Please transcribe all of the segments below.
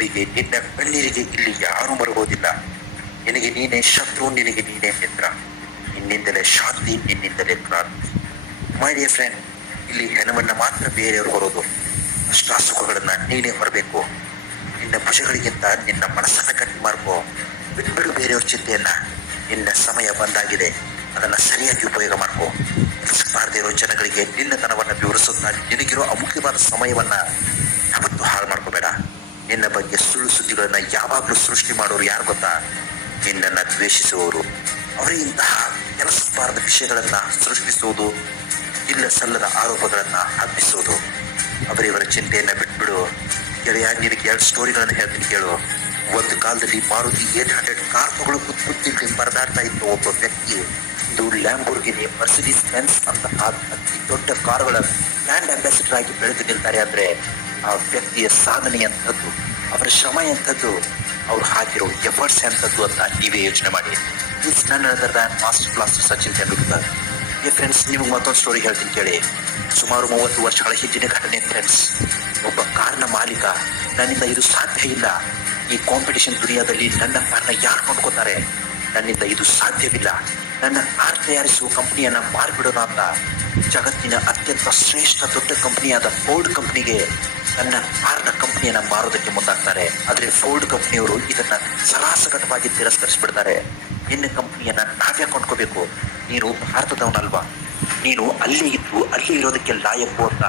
ನೋವಿಗೆ, ನಿನ್ನ ಕಣ್ಣೀರಿಗೆ ಇಲ್ಲಿ ಯಾರೂ ಬರಬಹುದಿಲ್ಲ. ನಿನಗೆ ನೀನೇ ಶತ್ರು, ನಿನಗೆ ನೀನೇ ಮಿತ್ರ. ನಿನ್ನಿಂದಲೇ ಶಾಂತಿ, ನಿನ್ನಿಂದಲೇ ಕ್ರಾಂತಿ. ಮೈ ಡಿಯರ್ ಫ್ರೆಂಡ್, ಇಲ್ಲಿ ಹೆಣವನ್ನ ಮಾತ್ರ ಬೇರೆಯವರು ಹೊರೋದು. ಅಷ್ಟ ಸುಖಗಳನ್ನ ನೀನೇ ಹೊರಬೇಕು. ನಿನ್ನ ಭುಜಗಳಿಗಿಂತ ನಿನ್ನ ಮನಸ್ಸನ್ನ ಗಟ್ಟಿ ಮಾಡ್ಕೋ. ಬಿಟ್ಬಿಡು ಬೇರೆಯವ್ರ ಚಿಂತೆಯನ್ನ. ನಿನ್ನ ಸಮಯ ಬಂದಾಗಿದೆ, ಅದನ್ನ ಸರಿಯಾಗಿ ಉಪಯೋಗ ಮಾಡ್ಕೋ. ಬಾರದೇ ಇರೋ ಜನಗಳಿಗೆ ನಿನ್ನತನವನ್ನ ವಿವರಿಸುತ್ತಾ ನಿನಗಿರೋ ಅಮುಖ್ಯವಾದ ಸಮಯವನ್ನ ಯಾವತ್ತೂ ಹಾಳು ಮಾಡ್ಕೋಬೇಡ. ನಿನ್ನ ಬಗ್ಗೆ ಸುಳ್ಳು ಸುದ್ದಿಗಳನ್ನ ಯಾವಾಗಲೂ ಸೃಷ್ಟಿ ಮಾಡೋರು ಯಾರು ಗೊತ್ತಾ? ನಿನ್ನನ್ನ ದ್ವೇಷಿಸುವವರು. ಅವರೇ ಇಂತಹ ಕೆಲಸಬಾರದ ವಿಷಯಗಳನ್ನ ಸೃಷ್ಟಿಸುವುದು, ಇಲ್ಲ ಸಲ್ಲದ ಆರೋಪಗಳನ್ನ ಹಬ್ಬಿಸುವುದು. ಅವರಿವರ ಚಿಂತೆಯನ್ನ ಬಿಟ್ಬಿಡು. ಗೆಳೆಯ, ನಿನಗೆ 2 ಸ್ಟೋರಿಗಳನ್ನು ಹೇಳ್ತೀನಿ ಕೇಳು. ಒಂದು ಕಾಲದಲ್ಲಿ ಮಾರುತಿ 800 ಕಾರ್ ತಗೊಳ್ಳೋಕು ತುತ್ತಿಗೆ ಪರದಾಡ್ತಾ ಇತ್ತು ಒಬ್ಬ ವ್ಯಕ್ತಿ. ಇದು ಲ್ಯಾಂಬೋರ್ಗಿನಿ, ಮರ್ಸಿಡೀಸ್ ಬೆನ್ಸ್ ಅಂತಹ ಅತಿ ದೊಡ್ಡ ಕಾರುಗಳ ಬ್ರ್ಯಾಂಡ್ ಅಂಬಾಸಿಡರ್ ಆಗಿ ಬೆಳೆದು ನಿಲ್ತಾರೆ ಅಂದ್ರೆ ಆ ವ್ಯಕ್ತಿಯ ಸಾಧನೆ ಎಂಥದ್ದು, ಅವರ ಶ್ರಮ ಎಂಥದ್ದು, ಅವ್ರು ಹಾಕಿರೋ ಎಫರ್ಟ್ಸ್ ಎಂಥದ್ದು ಅಂತ ನೀವೇ ಯೋಚನೆ ಮಾಡಿ. ಇಟ್ಸ್ ನನ್ other than master class Sachin Tendulkar. Friends, ನಿಮಗೆ ಮತ್ತೊಂದು ಸ್ಟೋರಿ ಹೇಳ್ತೀನಿ ಕೇಳಿ. ಸುಮಾರು 30 ವರ್ಷಗಳ ಹಿಂದಿನ ಘಟನೆ ಫ್ರೆಂಡ್ಸ್. ಒಬ್ಬ ಕಾರ್ನ ಮಾಲೀಕ, ನನ್ನಿಂದ ಇದು ಸಾಧ್ಯ ಇಲ್ಲ, ಈ ಕಾಂಪಿಟಿಷನ್ ದುನಿಯಾದಲ್ಲಿ ನನ್ನ ಕಾರ್ನ ಯಾರು ಕೊಂಡ್ಕೋತಾರೆ, ನನ್ನಿಂದ ಇದು ಸಾಧ್ಯವಿಲ್ಲ, ನನ್ನ ಕಾರ್ ತಯಾರಿಸುವ ಕಂಪನಿಯನ್ನ ಮಾರಿಬಿಡೋಣ ಅಂತ ಜಗತ್ತಿನ ಅತ್ಯಂತ ಶ್ರೇಷ್ಠ ದೊಡ್ಡ ಕಂಪನಿಯಾದ ಫೋರ್ಡ್ ಕಂಪನಿಗೆ ತನ್ನ ಕಾರ್ನ ಕಂಪನಿಯನ್ನ ಮಾರೋದಕ್ಕೆ ಮುಂದಾಗ್ತಾರೆ. ಆದ್ರೆ ಫೋರ್ಡ್ ಕಂಪನಿಯವರು ಇದನ್ನ ಸರಾಸಗತವಾಗಿ ತಿರಸ್ಕರಿಸ್ಬಿಡ್ತಾರೆ. ನಿನ್ನ ಕಂಪನಿಯನ್ನ ನಾವೇ ಕೊಂಡ್ಕೋಬೇಕು, ನೀನು ಭಾರತದವನಲ್ವಾ, ನೀನು ಅಲ್ಲಿ ಇದ್ದು ಅಲ್ಲಿ ಇರೋದಕ್ಕೆ ಲಾಯಕ್ಕು ಅಂತ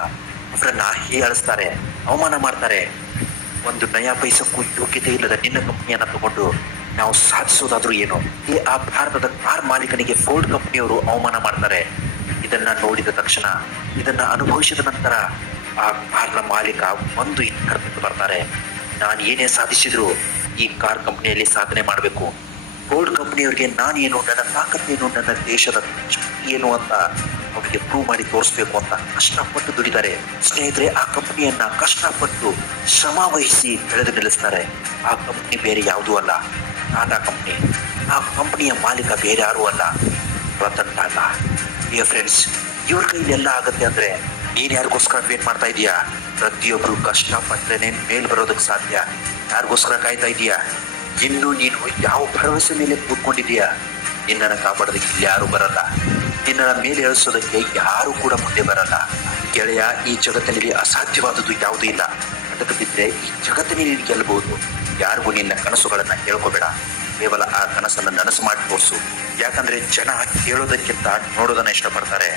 ಅವರನ್ನ ಹೀಯಾಳಿಸ್ತಾರೆ, ಅವಮಾನ ಮಾಡ್ತಾರೆ. ಒಂದು ನಯಾ ಪೈಸಕ್ಕೂ ಯೋಗ್ಯತೆ ಇಲ್ಲದ ನಿನ್ನ ಕಂಪನಿಯನ್ನ ತಗೊಂಡು ನಾವು ಸಾಧಿಸೋದಾದ್ರೂ ಏನು? ಆ ಭಾರತದ ಕಾರ್ ಮಾಲೀಕನಿಗೆ ಫೋರ್ಡ್ ಕಂಪನಿಯವರು ಅವಮಾನ ಮಾಡ್ತಾರೆ. ಇದನ್ನ ನೋಡಿದ ತಕ್ಷಣ, ಇದನ್ನ ಅನುಭವಿಸಿದ ನಂತರ ಆ ಕಾರ್ನ ಮಾಲೀಕ ಒಂದು ಇತ್ಯರ್ಥಕ್ಕೆ ಬರ್ತಾರೆ. ನಾನು ಏನೇ ಸಾಧಿಸಿದ್ರು ಈ ಕಾರ್ ಕಂಪನಿಯಲ್ಲಿ ಸಾಧನೆ ಮಾಡಬೇಕು. ಫೋರ್ಡ್ ಕಂಪನಿಯವರಿಗೆ ನಾನೇನು, ನನ್ನ ತಾಕತ್ತೇನು, ನನ್ನ ದೇಶದ ಶಕ್ತಿ ಏನು ಅಂತ ಅವರಿಗೆ ಪ್ರೂವ್ ಮಾಡಿ ತೋರಿಸ್ಬೇಕು ಅಂತ ಕಷ್ಟಪಟ್ಟು ದುಡಿತಾರೆ. ಸ್ನೇಹಿತರೆ, ಆ ಕಂಪನಿಯನ್ನ ಕಷ್ಟಪಟ್ಟು ಶ್ರಮ ವಹಿಸಿ ಬೆಳೆದು ನಿಲ್ಲಿಸ್ತಾರೆ. ಆ ಕಂಪನಿ ಬೇರೆ ಯಾವುದೂ ಅಲ್ಲ, ಟಾಟಾ ಕಂಪನಿ. ಆ ಕಂಪನಿಯ ಮಾಲೀಕ ಬೇರೆ ಯಾರೂ ಅಲ್ಲ, ರತನ್ ಟಾಟಾ. ಡಿಯರ್ ಫ್ರೆಂಡ್ಸ್, ಇವ್ರ ಕೈಲಿ ಎಲ್ಲ ಆಗುತ್ತೆ ಅಂದ್ರೆ ನೀನ್ ಯಾರಿಗೋಸ್ಕರ ವೇಟ್ ಮಾಡ್ತಾ ಇದೀಯಾ? ಪ್ರತಿಯೊಬ್ರು ಕಷ್ಟಪಟ್ಟರೆ ಮೇಲ್ ಬರೋದಕ್ಕೆ ಸಾಧ್ಯ. ಯಾರಿಗೋಸ್ಕರ ಕಾಯ್ತಾ ಇದೀಯಾ? ಇನ್ನು ನೀನು ಯಾವ ಭರವಸೆ ಮೇಲೆ ಕೂತ್ಕೊಂಡಿದೀಯಾ? ನಿನ್ನನ್ನು ಕಾಪಾಡೋದಕ್ಕೆ ಇಲ್ಲಿ ಯಾರು ಬರಲ್ಲ, ನಿನ್ನನ್ನು ಮೇಲೆ ಇಳಿಸೋದಕ್ಕೆ ಯಾರು ಕೂಡ ಮುಂದೆ ಬರಲ್ಲ. ಗೆಳೆಯ, ಈ ಜಗತ್ತಿನಲ್ಲಿ ಅಸಾಧ್ಯವಾದದ್ದು ಯಾವುದೂ ಇಲ್ಲ. ಅದಕ್ಕೆ ಬಿದ್ದರೆ ಈ ಜಗತ್ತಿನಲ್ಲಿ ಗೆಲ್ಲಬಹುದು. ಯಾರಿಗೂ ನಿನ್ನ ಕನಸುಗಳನ್ನ ಹೇಳ್ಕೋಬೇಡ, ಕೇವಲ ಆ ಕನಸನ್ನು ನನಸು ಮಾಡಿ ತೋರಿಸು. ಯಾಕಂದ್ರೆ ಜನ ಕೇಳೋದಕ್ಕಿಂತ ನೋಡೋದನ್ನ ಇಷ್ಟಪಡ್ತಾರೆ.